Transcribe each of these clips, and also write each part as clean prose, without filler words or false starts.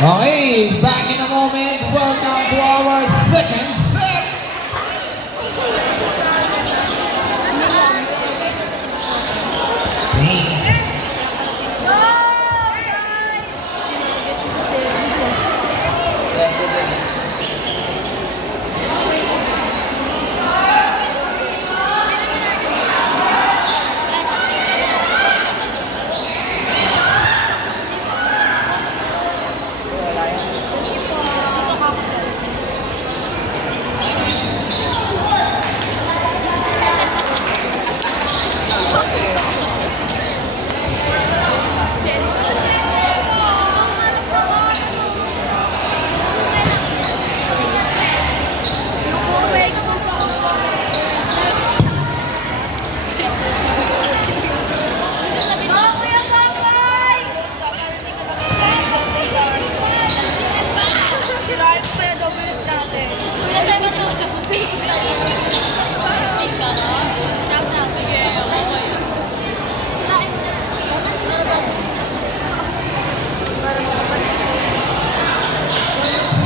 Okay, back in a moment. Welcome to our second set. Thanks.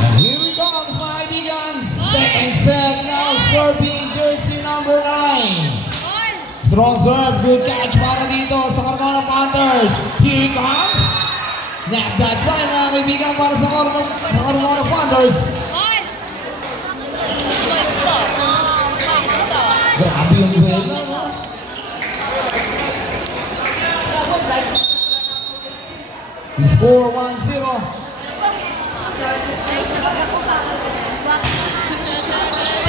And here we comes, my vegan. Second set now, serving jersey number 9. Strong serve, good catch para dito sa Carmona Panthers. Here he comes. Not that time, mga kaibigan, para sa Carmona Panthers. Grabe yung buwela, no? The score 1-0.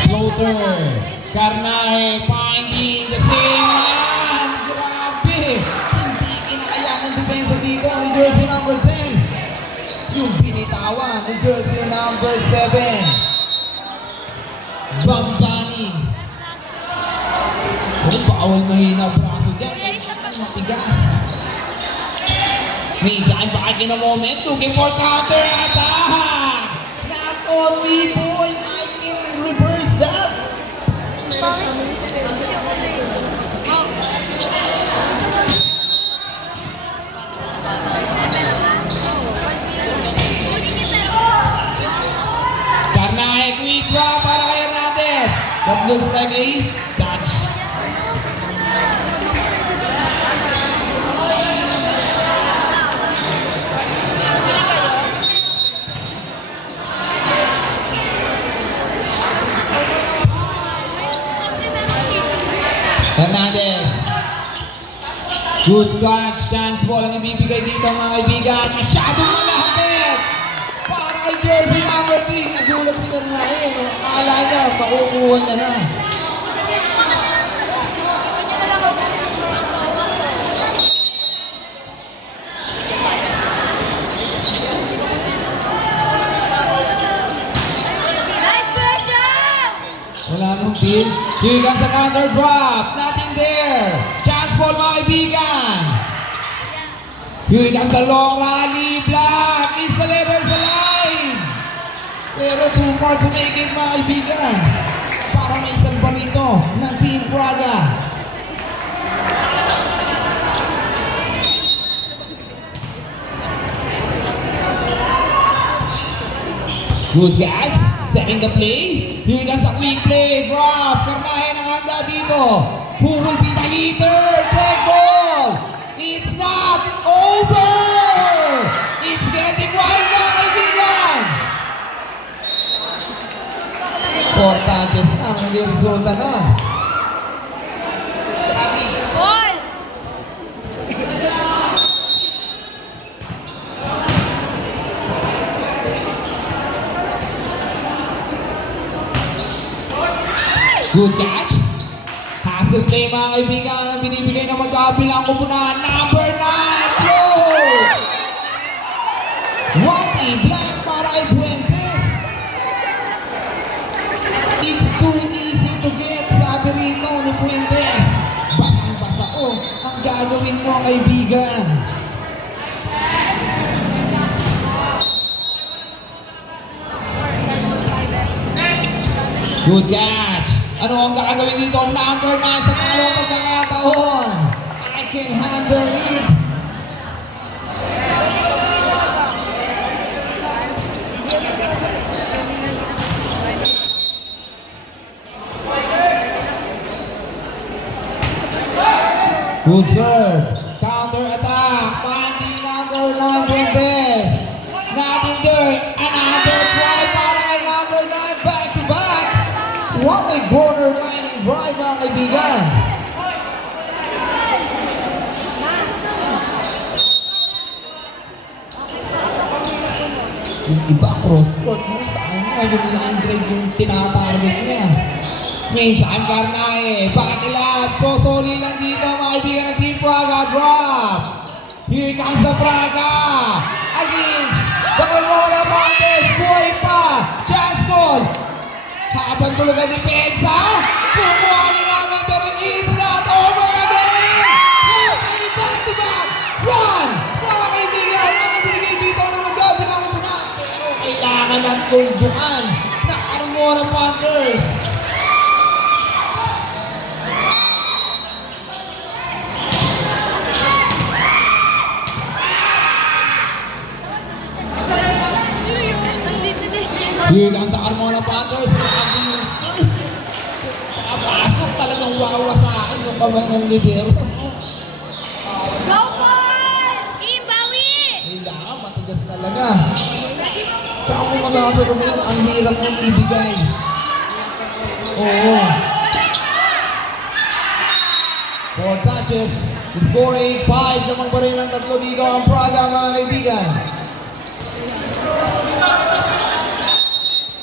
Floater. Carnahe finding the same man. Grabe. Hindi kinakaya ng depensa dito ni jersey number 10. Yung binitawan ni jersey number 7. Bambani. Oh, bawal mahina braso dyan. Matigas. Meantime, back in a moment, looking for counter attack. Not on me, boy. I can reverse that. Carnahe, quick grab para kay Hernandez. That looks like a touch. Hernandez. Good catch. Chance ball ang ibibigay dito, mga kaibigan. Masyadong malapit. Para kay jersey number 3. Nagulat si Carnahe. Akala niya, makukuha niya na. Wala nang pin. Here comes the counter drop. Nothing there. Chance ball, mga kaibigan. Here comes the long rally. Black. It's the level sa line. Pero too far to make it, mga kaibigan. Para may isang barito ng Team Praga. Good catch. Setting the play. Here comes a quick play. Drop. Carnahe ng handa dito. Who will be the leader? Check goal. It's not over. It's getting wild, mga kaibigan. 4 touches na. Hindi resulta nun. Good catch. Hustle play, mga kaibigan, ang binibigay ng magkabilang kupunan. Number 9, blow! What a black para kay Fuentes. It's too easy to get, sabi rito ni Fuentes. Basang-basa ko ang gagawin mo, kaibigan. Good catch. Ano ang gagawin dito? Number 9 sa pangalawang pagkakataon. I can handle it. Good serve. Counter attack. Finding number 9 Fuentes. Nothing there. Another drive para kay number 9. Back to back. What a corner lining drive mga kaibigan. Yung iba cross-court mo sa ano, yung line drive yung tinatarget niya. Minsan Karnae, bakilap, sosoli lang dito mga kaibigan ng Team Praga, drop. Here comes the Praga, against the Corona Panthers, buhay pa, chance ball. Habang tulog ang depensa, kumuha ni namin pero it's not over again. Okay, back to back, run. Mga kaibigan, mga brigade dito na magabi ng una. Pero kailangan ng tuldukan ng Corona Panthers. Here comes the Carmona Panthers. Grabe yung serve. Papasok talagang wawa sa akin yung kamay ng libero. Go boy! Team Bawi! Kailangan matigas talaga. Tsaka kung magkakasaroon mo, ang hirap mong ibigay. Oo. 4 touches. The score 8-5. Lamang pa rin ang tatlo dito ang Praga mga kaibigan.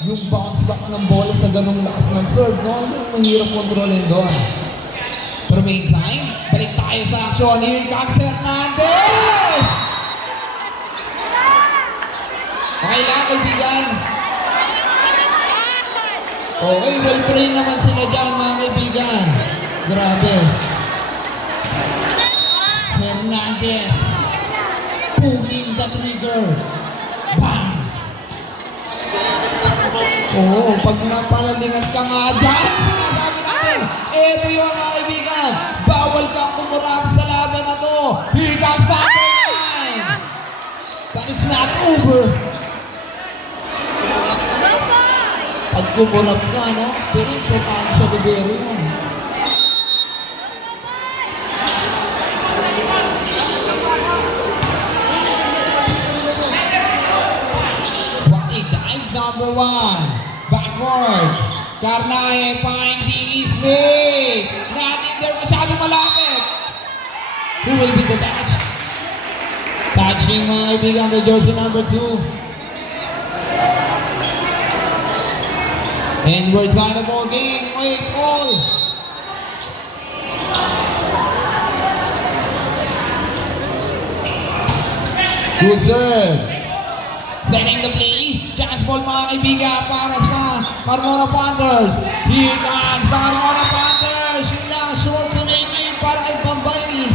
Yung bounce back ng bola sa ganung lakas ng serve, no? Yung mahirap kontrolin doon. Pero meantime, balik tayo sa aksyon. Here comes Hernandez! Okay lang, kaibigan. Okay, well-trained naman sila dyan, mga kaibigan. Grabe. Hernandez. Pulling the trigger. Bang! Oo, pag napanalingan ka nga dyan, sinasabi natin, eto yun mga kaibigan, bawal kang kumurap sa laban na to. Here comes number 9. But it's not over. Pag kumurap ka, no? Pero importante sa libero yun. What a dive, number 1. Backward. Karnae finding his way. Natin there masyado malapit. Who will be the touch? Touching mga kaibigan the jersey number 2. And we're inside the ball game. 8-all. Good serve. Setting the play. Chance ball mga kaibigan para sa Carmona Panthers. Here comes the Carmona Panthers. Yun lang, short to make it para kay Bambayni.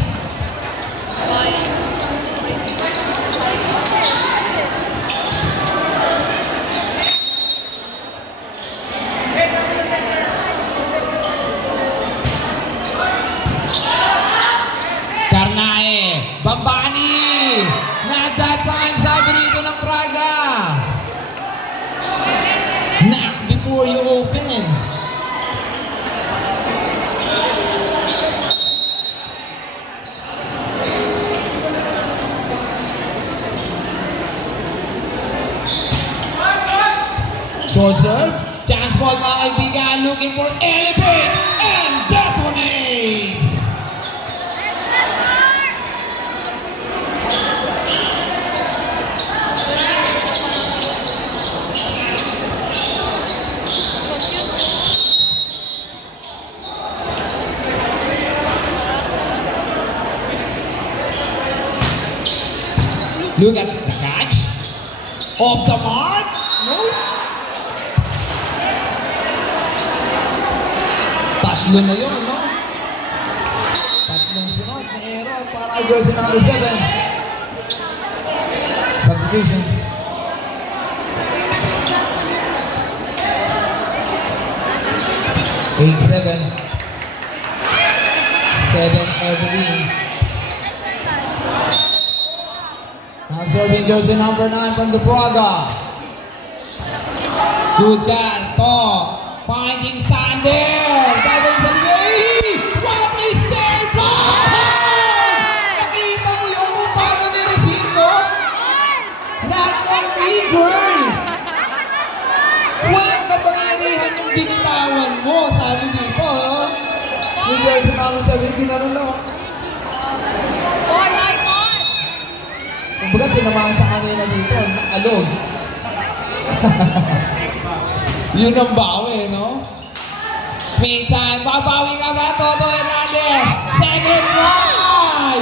Karnae. Bambani. Not that time, sabi dito ng Praga. Knock before you open. Short serve. Chance ball mga kaibigan. Looking for elevate and detonate. Look at the catch. Off the mark. No. Tatlo na yun, no? Tatlong sunod na error para kay jersey number 7. Substitution. Eight, 7. 7, Evelyn. Now serving jersey number 9 from the Praga. Good catch. Top. Finding Sander. Diving sa libay. What is there? Ball! girl! Walang kapangyarihan yung binitawan mo, sabi dito, oh. Yung girl sa namin sabi, ginanon lang, oh. Four, high five. Kumbaga, tinamaan sa kanina dito, naalog. Yun ang bawi, no? Meantime, babawi ka ba, Toto Hernandez? Second try!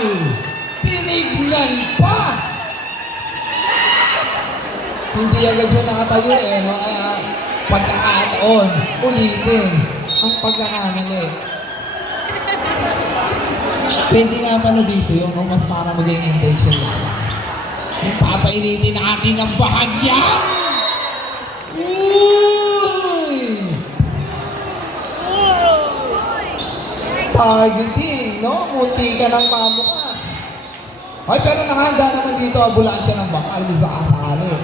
Tinignan pa! Hindi agad siya nakatayo eh, no? Kaya pagkakataon, ulitin ang pagkakamali. Pwede nga pa na dito yung mas para maging intention lang. Yung papainitin natin ng bahagyan! Uy! Targeting, no? Munti ka ng mamukha. Ay, pero nakahanda naman dito, ambulansya ng bakal sa kasakali.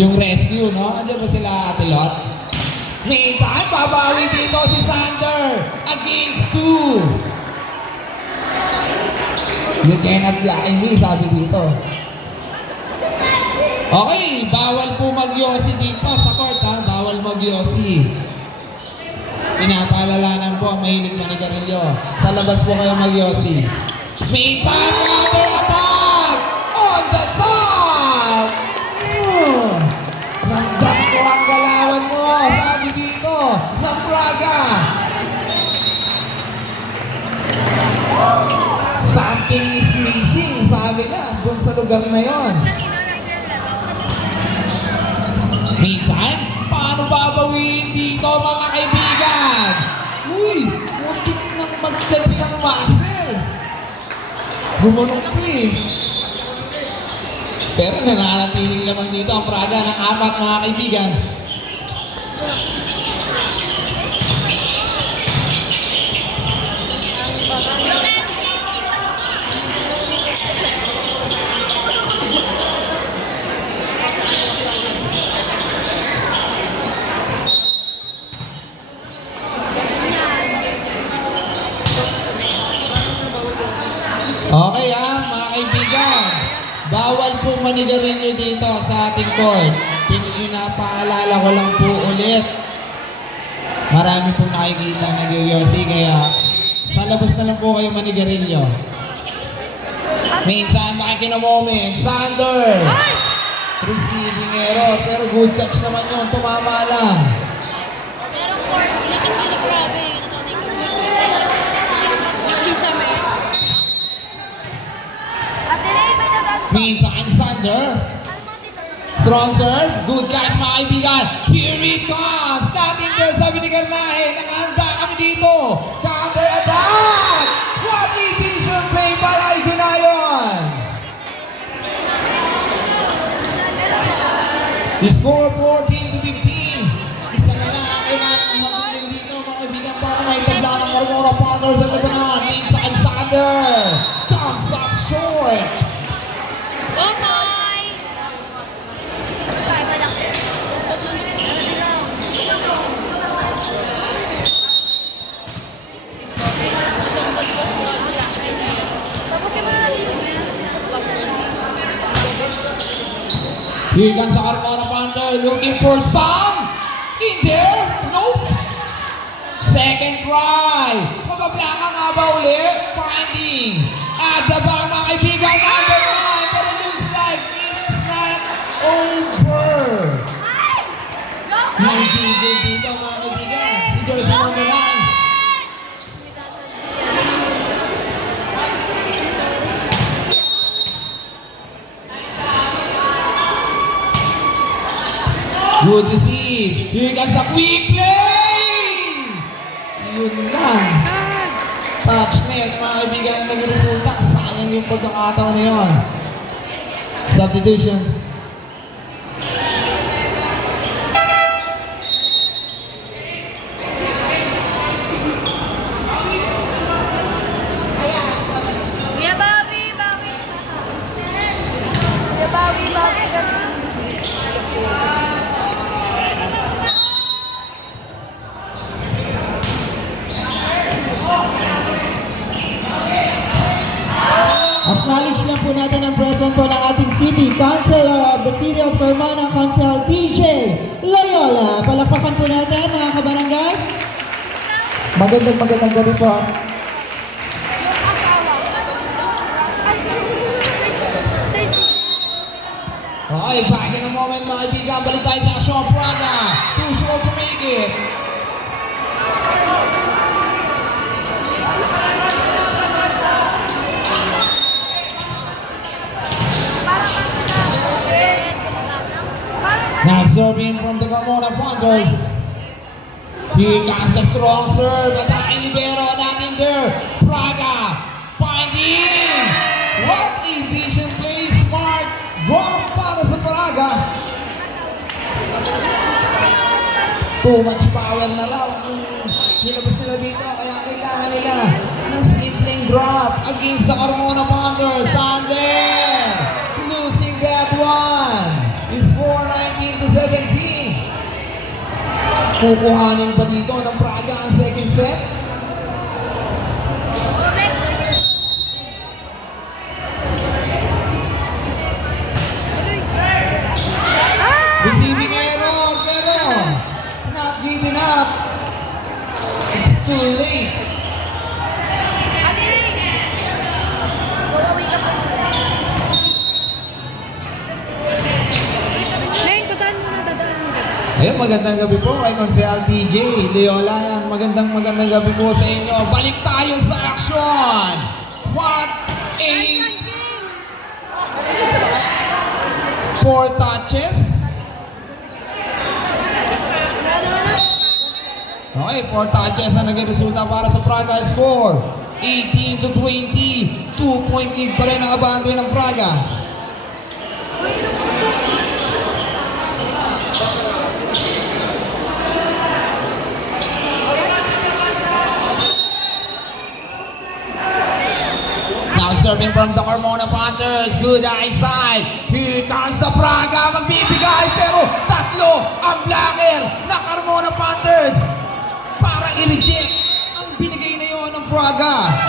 Yung rescue, no? Andiyan ba sila, Ate Lot? Meantime, babawi dito si Sander against 2. You cannot blind me, sabi dito. Okay, bawal po mag-yossi dito sa court, ha? Bawal mag-yossi. Pinapaalalanan po ang mahilig manigarilyo. Sa labas po kayo mag-yossi. Meantime, another attack! On the top! Ramdam ko ang galawan mo, sabi dito, ng Braga. Something is missing, sabi na, dun sa lugar na yon. Meantime, paano babawiin dito mga kaibigan? Uy, muntik nang mag-flex ng muscle. Gumanong ko eh. Pero nananatiling lamang dito ang Braga ng 4 mga kaibigan. Okay mga kaibigan. Bawal po manigarilyo dito sa ating court. Pinapaalala ko lang po ulit. Marami pong nakikita nag-yosi kaya sa labas na lang po kayo manigarilyo. Minsan makikinamoment, Sander! Receiving error, pero good catch naman yun, tumama lang. Pero four, ilakas sila Braga eh. Nasanay ko. Isa may. Meantime, Sander. Strong serve, good catch mga kaibigan. Here it comes! Dating there, sabi ni Garnahe, nakahanda kami dito. Counter attack! What a vision play para kay Gunayon! The score 14-15. Isa na lang ang kailangan matulong dito mga kaibigan para may tabla ng Marmora Panthers at Lebanon. Meantime, Sander comes up short. Okay. Here comes the Carmona Panther looking for some. In there? Nope. Second try. Magpaplaka nga ba ulit? Finding. At the back mga kaibigan, number 9. But it looks like it's not over. Hindi good dito mga kaibigan. Si Jersey number 9. Good to see. Here comes the quick play! Yun lang. Touch net, mga kaibigan na naging resulta. Sayang yung pagkakataon na yun. Substitution. Kuya Bobby, Bobby. Kuya Bobby, Bobby. Acknowledge lang po natin ang present po ng ating City Councilor Magandang gabi po. Okay, back in a moment mga kaibigan. Balik tayo sa Sean Praga. Too short to make it. Now serving from the Carmona Panthers. Here comes the strong serve. Atake libero natin there. Praga finding. What a vision play. Smart. Goal para sa Praga. Too much power na lang ang nilabas nila dito. Kaya kailangan nila ng simpleng drop against the Carmona Panthers. Sander losing that one. Score 19-17. Kukuhanin pa dito ng Praga ang second set. Receiving error, pero not giving up. It's too late. Ayun, magandang gabi po kay Consel TJ Leola yan. Magandang gabi po sa inyo. Balik tayo sa action. What a 4 touches. Okay, 4 touches ang naging resulta para sa Praga. Score 18-20. 2-point lead pa rin ang abante ng Praga. Serving from the Carmona Panthers. Good eyesight. Here comes the Praga. Magbibigay pero tatlo ang blocker ng Carmona Panthers para i-reject ang binigay na yon ng Praga.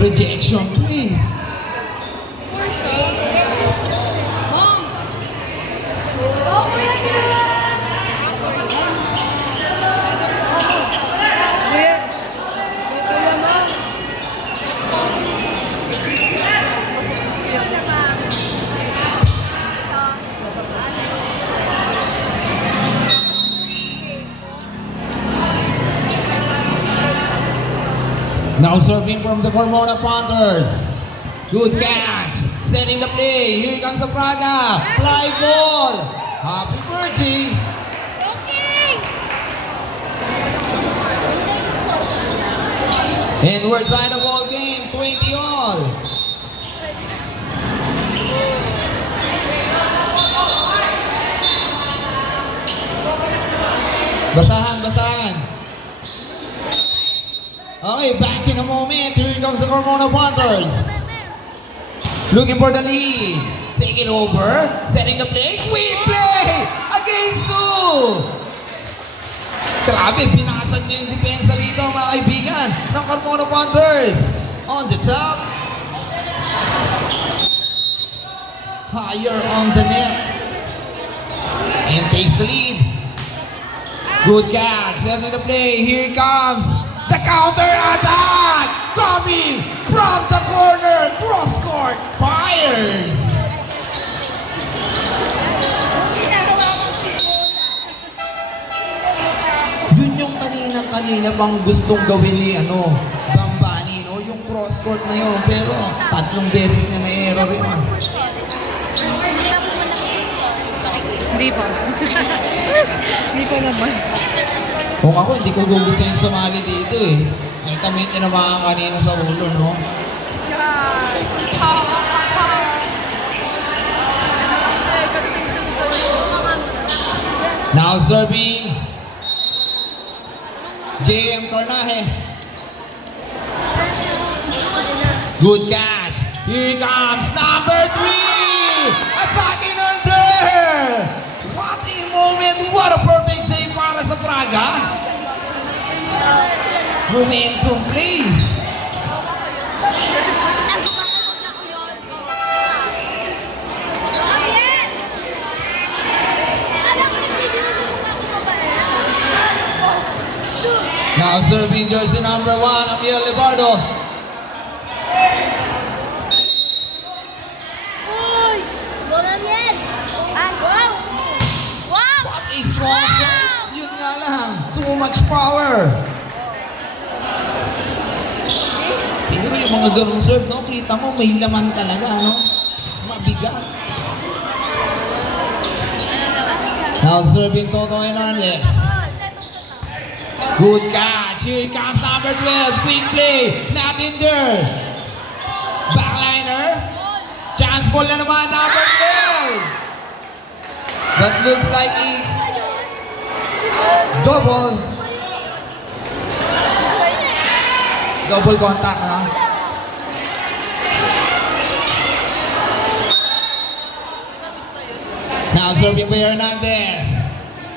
Rejection play. Now serving from the Carmona Panthers. Good catch. Setting the play. Here comes the Praga. Fly ball. Happy birthday. And we're tied the ball game. 20 all. Basahan. Okay, back in a moment. Here comes the Carmona Panthers. Looking for the lead. Take it over. Setting the play. Quick play! Against two! Grabe, pinasag niya yung depensa rito mga kaibigan ng Carmona Panthers. On the top. Higher on the net. And takes the lead. Good catch. Setting the play. Here comes the counter attack coming from the corner. Cross court fires. Yun yung kanina bang gustong gawin ni Bambani, no? Yung cross court na yun. Pero 3 beses niya na-error yun. Hindi po. Hindi po naman. Kung ako, hindi ko gugustuhin sumali dito eh. Ay, tamit niya naman kanina sa ulo, no? Now serving JM Carnaje. Good catch. Here comes number 3. Attacking under. What a moment. What a perfect day para sa Praga. Momentum play. Now serving jersey number 1, Amiel Libardo. Uy! Doon yan! Ay, wow! Wow! What a strong serve! Yun nga lang, too much power. Pero yung mga ganong serve, no, kita mo, may laman talaga, no? Mabigat. Now serving Toto Hernandez. Good catch. Here comes number 12. Quick play. Not in there. Backliner. Chance ball na naman, number 12. But looks like a double. Double contact, no? Now serving by Hernandez.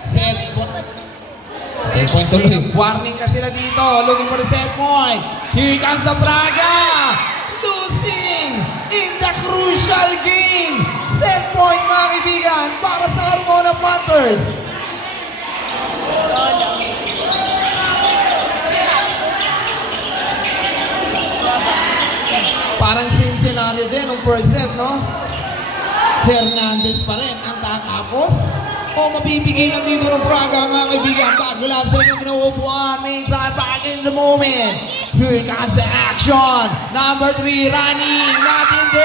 Set point tuloy. Warning ka sila dito. Looking for the set point. Here comes the Braga. Losing in the crucial game. Set point mga kaibigan para sa Carmona Panthers. Parang same scenario din ng first set, no? Hernandez pa rin ang tatapos. O mabibigay na dito ng Braga mga kaibigan. Bago lang sa inyong kinaupuan. Meantime, back in the moment. Here comes the action. Number 3 running. Not in there.